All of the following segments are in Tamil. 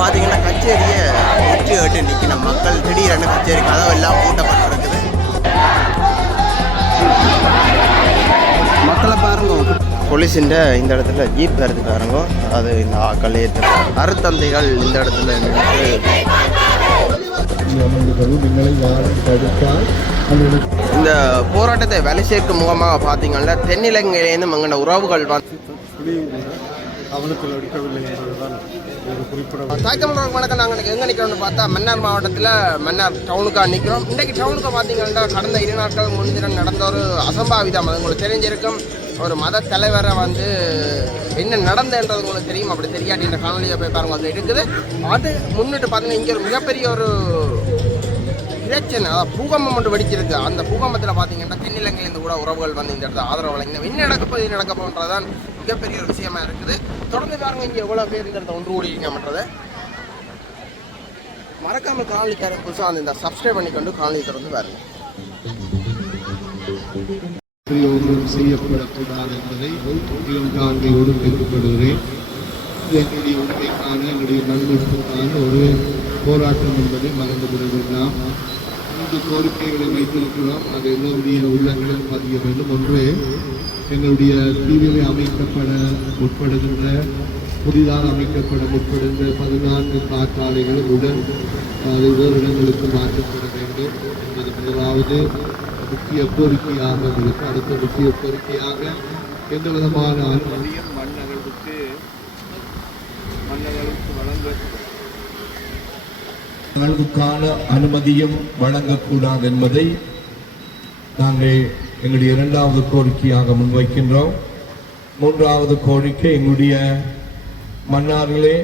பார்த்தீங்கன்னா கச்சேரியை முற்றி கேட்டு நிற்கிற மக்கள் திடீரென கச்சேரி கதவு எல்லாம் பூட்டப்பட்டிருக்குது. மக்களை பாருங்க. போலீஸின் இந்த இடத்துல ஜீப் வருது பாருங்க. அது இந்த ஆக்கள் அருத்தந்தைகள் இந்த இடத்துல இந்த போராட்டத்தை வேலை சேர்க்கும் முகமாக பார்த்தீங்கன்னா தென்னிலங்கையிலேருந்து மங்கின உறவுகள் வந்து புலியும் கவனத்தில் எடுக்கவில்லை என்பதுதான் ஒரு குறிப்பிட தாய்க்கமல் வணக்கம். நாங்கள் எங்கே நிற்கிறோம்னு பார்த்தா மன்னார் மாவட்டத்தில் மன்னார் டவுனுக்காக நிற்கிறோம் இன்றைக்கு டவுனுக்கு பார்த்தீங்கன்னா கடந்த இரு நாட்கள் முன்தினம் நடந்த ஒரு அசம்பாவிதம் அது உங்களுக்கு தெரிஞ்சிருக்கும். ஒரு மத தலைவரை வந்து என்ன நடந்ததுன்றது உங்களுக்கு தெரியும். அப்படி தெரியாட்டி இந்த காணொலியை போய் பாருங்க. அது இருக்குது. அது முன்னிட்டு பார்த்தீங்கன்னா இங்கே ஒரு மிகப்பெரிய ஒரு பிரச்சனை அதாவது பூகம்பம் ஒன்று வெடிச்சிருக்கு. அந்த பூகம்பத்தில் பார்த்தீங்கன்னா தென்னிலங்கையிலேருந்து கூட உறவுகள் வந்து இந்த இடத்துல ஆதரவு வழங்கின என்ன நடக்க போகுது நடக்க மிகப்பெரிய ஒரு விஷயமா இருக்குது. தொடர்ந்து பாருங்க இங்கே எவ்வளோ பேருங்கிறத இந்த இடத்துல ஒன்று கூடியிருக்கோம்ன்றதை மறக்காம காணொலி தர புதுசாக அந்த இந்த சப்ஸ்கிரைப் பண்ணிக்கொண்டு காணொலி தொடர்ந்து பாருங்க. ஒன்றும் செய்யப்படக்கூடாது என்பதை மிகவும் தாழ்மையோடு கேட்டுக்கொள்கிறேன். இது எங்களுடைய உண்மைக்கான எங்களுடைய நண்பர்களுக்கான ஒரு போராட்டம் என்பதை மறந்துவிட வேண்டாம். மூன்று கோரிக்கைகளை வைத்திருக்கிறோம். அது எல்லோருடைய உள்ளங்களில் பதிய வேண்டும். ஒன்று எங்களுடைய தீவிலே அமைக்கப்பட முற்படுகின்ற புதிதாக அமைக்கப்பட முற்படுகின்ற பதினான்கு காற்றாலைகளும் உடன் அது வேறு இடங்களுக்கு மாற்றப்பட வேண்டும் என்பது முதலாவது முக்கிய கோரிக்கையாக இருக்கு. அடுத்த முக்கிய கோரிக்கையாக எந்த விதமான அனுமதியும் மன்னர்களுக்கு மன்னர்களுக்கு வழங்க நிகழ்வுக்கான அனுமதியும் வழங்கக்கூடாது என்பதை நாங்கள் எங்களுடைய இரண்டாவது கோரிக்கையாக முன்வைக்கின்றோம். மூன்றாவது கோரிக்கை எங்களுடைய மன்னாரிலே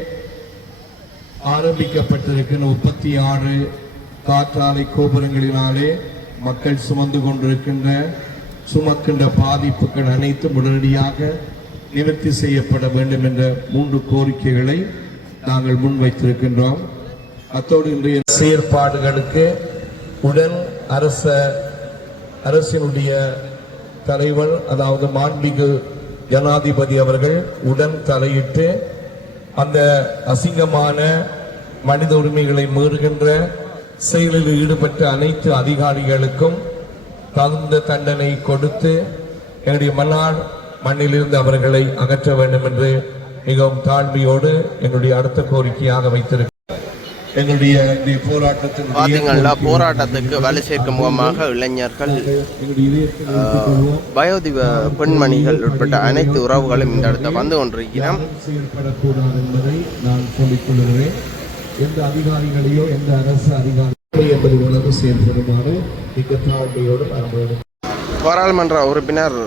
ஆரம்பிக்கப்பட்டிருக்கிற முப்பத்தி ஆறு காற்றாலை கோபுரங்களினாலே மக்கள் சுமந்து கொண்டிருக்கின்ற சுமக்கின்ற பாதிப்புகள் அனைத்தும் உடனடியாக நிவர்த்தி செய்யப்பட வேண்டும் என்ற மூன்று கோரிக்கைகளை நாங்கள் முன்வைத்திருக்கின்றோம். அத்தோடு இன்றைய செயற்பாடுகளுக்கு உடன் அரச அரசினுடைய தலைவர் அதாவது மாண்பிகு ஜனாதிபதி அவர்கள் உடன் தலையிட்டு அந்த அசிங்கமான மனித உரிமைகளை மீறுகின்ற செயலில் ஈடுபட்ட அனைத்து அதிகாரிகளுக்கும் தகுந்த தண்டனை கொடுத்து என்னுடைய மன்னார் மண்ணிலிருந்து அவர்களை அகற்ற வேண்டும் என்று மிகவும் தாழ்மையோடு என்னுடைய அடுத்த கோரிக்கையாக வைத்திருக்கிறேன். எங்களுடைய பார்த்தீங்கன்னா போராட்டத்துக்கு வேலை சேர்க்கும் முகமாக இளைஞர்கள் வயோதிப பெண்மணிகள் உட்பட்ட அனைத்து உறவுகளும் இந்த இடத்துல வந்து கொண்டிருக்கிறோம். எந்த அதிகாரிகளையோ எந்த அரசு அதிகாரி என்பது உணர்வு செயல்படுமாறு பாராளுமன்ற உறுப்பினர்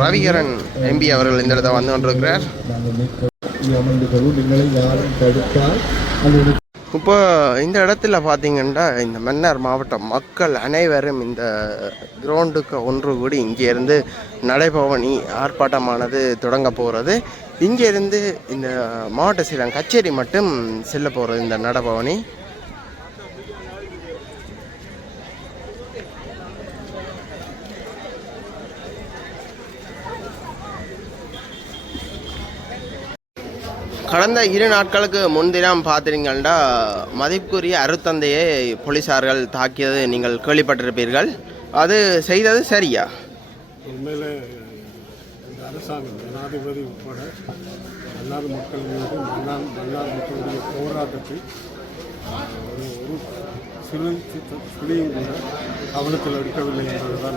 ரவிகரன் எம்பி அவர்கள் இந்த இடத்த வந்து கொண்டிருக்கிறார். இப்போ இந்த இடத்துல பார்த்தீங்கன்னா இந்த மன்னார் மாவட்ட மக்கள் அனைவரும் இந்த கிரவுண்டுக்கு ஒன்று கூடி இங்கேருந்து நடைபவனி ஆர்ப்பாட்டமானது தொடங்க போகிறது. இங்கேருந்து இந்த மாவட்ட செயலகம் கச்சேரி மட்டும் செல்ல போகிறது இந்த நடைபவனி. கடந்த இரு நாட்களுக்கு முன்தினம் பார்த்தீங்கன்னா மதிப்புக்குரிய அருத்தந்தையை போலீசார்கள் தாக்கியது நீங்கள் கேள்விப்பட்டிருப்பீர்கள். அது செய்தது சரியா? உண்மையில் இந்த அரசாங்கம் ஜனாதிபதி உட்பட மன்னார் மக்கள் மீது மன்னார் மன்னார் மக்களுடைய போராட்டத்தை ஒரு ஒரு சிறு கூட கவனத்தில் எடுக்கவில்லை என்பதுதான்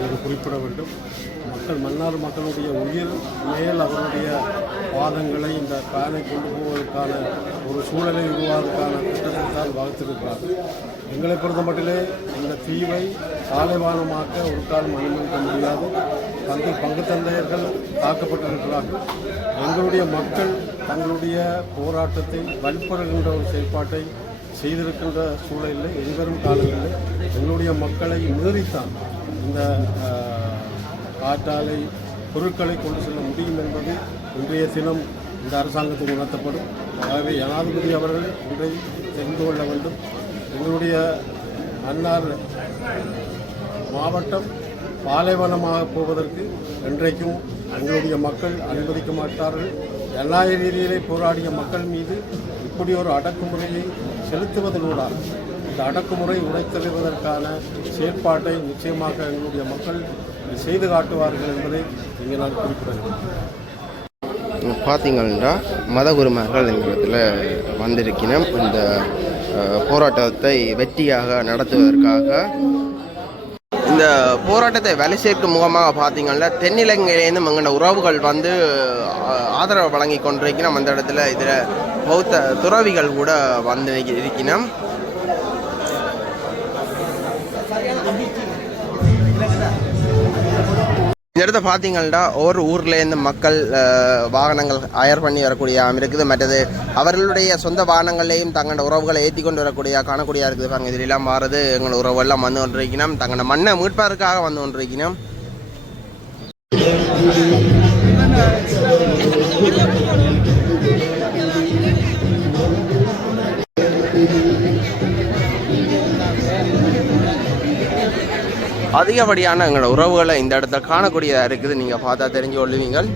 இது குறிப்பிட வேண்டும். மக்கள் மன்னார் மக்களுடைய உயிர் மேல் அவருடைய வாதங்களை இந்த பேனை கொண்டு போவதற்கான ஒரு சூழலை உருவாவதற்கான திட்டத்தை தான் வகுத்திருக்கிறார். எங்களை பொறுத்த மட்டிலே இந்த தீவை பாலைவனமாக்க ஒரு காலம் அனுமதிக்க முடியாது. தந்தை பங்கு தந்தையர்கள் தாக்கப்பட்டிருக்கிறார்கள். எங்களுடைய மக்கள் தங்களுடைய போராட்டத்தை வலுப்படுகின்ற ஒரு செயல்பாட்டை செய்திருக்கின்ற சூழலில் எதிர்வரும் காலங்களில் எங்களுடைய மக்களை மீறித்தான். இந்த காற்றாலை பொருட்களை கொண்டு செல்ல முடியும் என்பது இன்றைய தினம் இந்த அரசாங்கத்துக்கு உணர்த்தப்படும். ஆகவே ஜனாதிபதி அவர்கள் இன்றை தெரிந்து கொள்ள வேண்டும். எங்களுடைய அன்னார் மாவட்டம் பாலைவனமாக போவதற்கு என்றைக்கும் எங்களுடைய மக்கள் அனுமதிக்க மாட்டார்கள். எல்லா ரீதியிலே போராடிய மக்கள் மீது இப்படி ஒரு அடக்குமுறையை செலுத்துவதனூடாக இந்த அடக்குமுறை உடைத்தெழுவதற்கான செயற்பாட்டை நிச்சயமாக எங்களுடைய மக்கள் செய்து காட்டுவார்கள் என்பதை இங்கே நான் குறிப்பிடுகிறேன். பார்த்தீங்கன்னா மதகுருமார்கள் இந்த இடத்துல இந்த போராட்டத்தை வெற்றியாக நடத்துவதற்காக. இந்த போராட்டத்தை வேலை சேர்க்கும் முகமாக பார்த்தீங்கன்னா தென்னிலங்கையிலேருந்து எங்களோட உறவுகள் வந்து ஆதரவு வழங்கி கொண்டிருக்கிறோம் அந்த இடத்துல இதில் பௌத்த துறவிகள் கூட வந்து இருக்கணும் இந்த இடத்த பார்த்தீங்கன்னா ஒவ்வொரு ஊர்லேருந்து மக்கள் வாகனங்கள் அயர் பண்ணி வரக்கூடிய இருக்குது. மற்றது அவர்களுடைய சொந்த வாகனங்களையும் தங்களோட உறவுகளை ஏற்றி கொண்டு வரக்கூடிய காணக்கூடிய இருக்குது. பாருங்க இதிலெல்லாம் மாறுது. எங்களோட உறவுகள்லாம் வந்து கொண்டிருக்கணும் தங்களோட மண்ணை மீட்பதற்காக வந்து கொண்டிருக்கணும் அதிகப்படியான எங்களோட உறவுகளை இந்த இடத்துல காணக்கூடியதாக இருக்குது. நீங்கள் பார்த்தா தெரிஞ்சு கொள்ளுவீங்கள்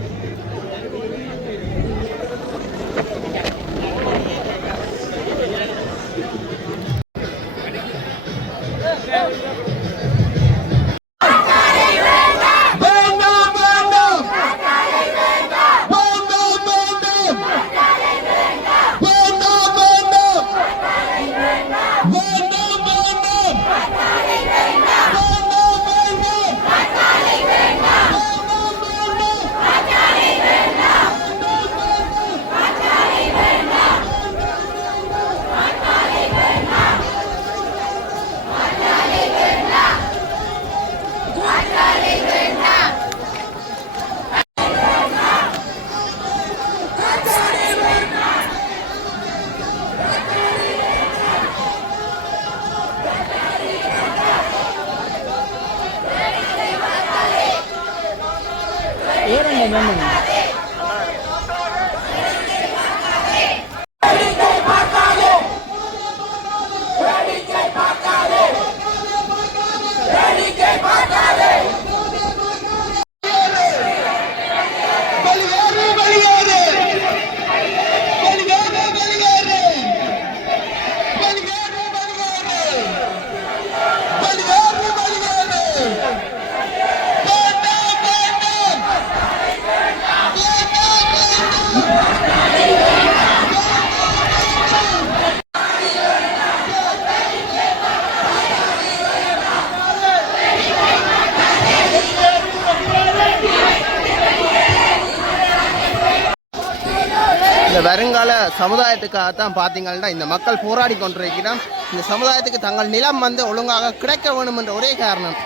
சமுதாயத்துக்காக தான் பார்த்தீங்கன்னா இந்த மக்கள் போராடி கொண்டிருக்கிறோம் இந்த சமுதாயத்துக்கு தங்கள் நிலம் வந்து ஒழுங்காக கிடைக்க வேணும் என்ற ஒரே காரணம்.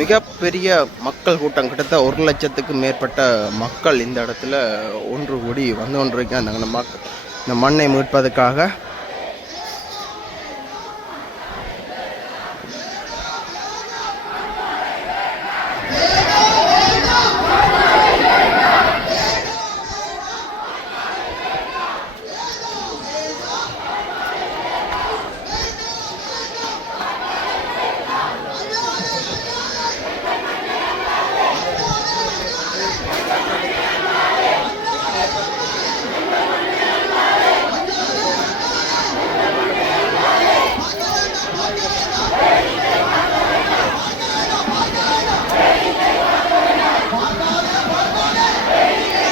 மிகப்பெரிய மக்கள் கூட்டம் கிட்டத்தட்ட ஒரு லட்சத்துக்கு மேற்பட்ட மக்கள் இந்த இடத்துல ஒன்று கூடி வந்து கொண்டிருக்காங்க அந்த மக்கள் இந்த மண்ணை மீட்பதற்காக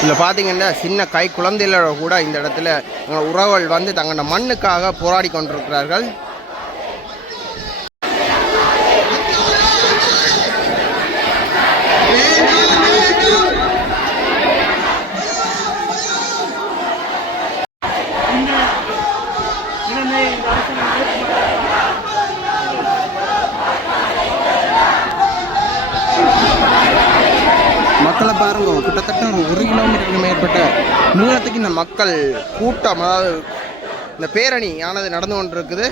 இதில் பார்த்தீங்கன்னா சின்ன கை குழந்தைகளோட கூட இந்த இடத்துல உறவுகள் வந்து தங்களோட மண்ணுக்காக போராடி கொண்டிருக்கிறார்கள். மக்களை பாருங்க. கிட்டத்தட்ட ஒரு ஒரு கிலோமீட்டருக்கு மேற்பட்ட நூலத்துக்கு இந்த மக்கள் கூட்டம் அதாவது இந்த பேரணி ஆனது நடந்து கொண்டிருக்குது.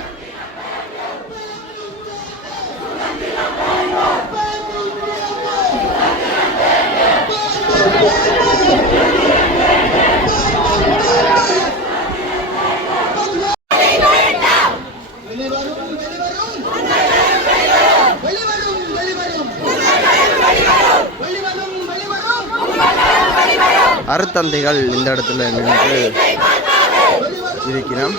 அருத்தந்தைகள் இந்த இடத்துல நின்று இருக்கிறோம்.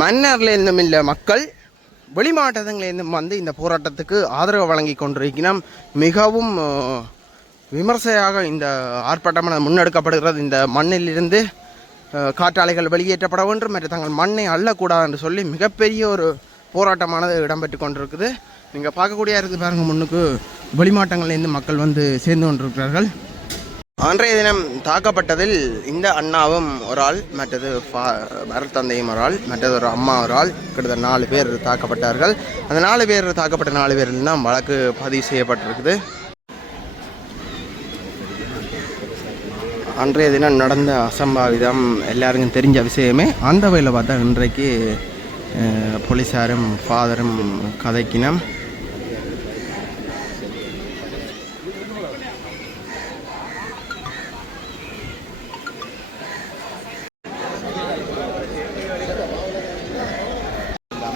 மன்னர்லேருந்தும் இல்லை மக்கள் வெளிமாவட்டத்துலேருந்தும் வந்து இந்த போராட்டத்துக்கு ஆதரவு வழங்கி கொண்டிருக்கிறோம். மிகவும் விமர்சையாக இந்த ஆர்ப்பாட்டம் முன்னெடுக்கப்படுகிறது. இந்த மண்ணிலிருந்து காற்றாலைகள் வெளியேற்றப்பட வேண்டும் மற்றும் தங்கள் மண்ணை அள்ளக்கூடாது என்று சொல்லி மிகப்பெரிய ஒரு போராட்டமானது இடம்பெற்று கொண்டிருக்குது. நீங்கள் பார்க்கக்கூடிய இருக்குது பாருங்க முன்னுக்கு வெளிமாவட்டங்கள்லேருந்து மக்கள் வந்து சேர்ந்து கொண்டிருக்கிறார்கள். அன்றைய தினம் தாக்கப்பட்டதில் இந்த அண்ணாவும் ஒரு ஆள் மற்றது ஃபா ஒரு ஆள் மற்றது ஒரு அம்மா ஒரு ஆள் கிட்டத்தட்ட நாலு பேர் தாக்கப்பட்டார்கள். அந்த நாலு பேர் தாக்கப்பட்ட நாலு பேரில் தான் வழக்கு பதிவு செய்யப்பட்டிருக்குது. அன்றைய தினம் நடந்த அசம்பாவிதம் எல்லாருக்கும் தெரிஞ்ச விஷயமே அந்த வகையில் பார்த்தா இன்றைக்கு போலீஸாரும் ஃபாதரும் கதைக்கினம்.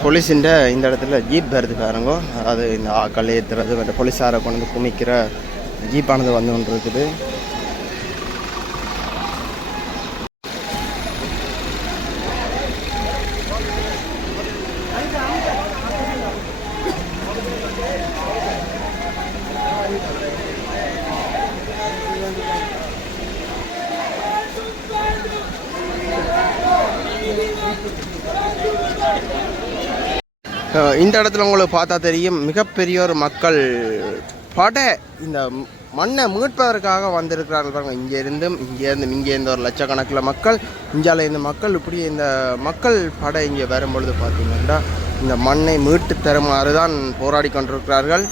போலீஸின் இந்த இடத்துல ஜீப் வருது பாருங்க. அதாவது இந்த ஆக்கள் ஏற்றுறது போலீஸாரை கொண்டு வந்து குமிக்கிற ஜீப்பானது வந்து கொண்டு இருக்குது இந்த இடத்துல உங்களுக்கு பார்த்தா தெரியும் மிகப்பெரிய ஒரு மக்கள் படை இந்த மண்ணை மீட்பதற்காக வந்திருக்கிறார்கள் பாருங்கள் இங்கே இருந்தும் இங்கேருந்து ஒரு லட்சக்கணக்கில் மக்கள் இந்தியாவில் இருந்த மக்கள் இப்படி இந்த மக்கள் படை இங்கே வரும்பொழுது பார்த்தீங்கன்னா இந்த மண்ணை மீட்டு தருமாறு தான் போராடி கொண்டிருக்கிறார்கள்.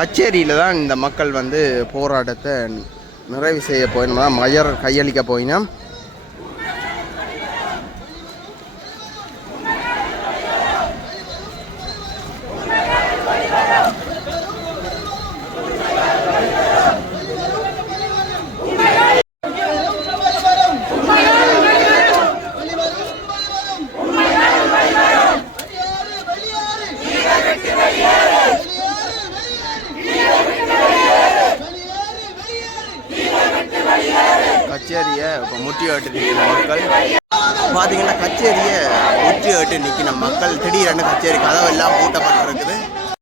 கச்சேரியில் தான் இந்த மக்கள் வந்து போராட்டத்தை நிறைவு செய்ய போயினோம்னா மயர் கையளிக்க போயினோம்.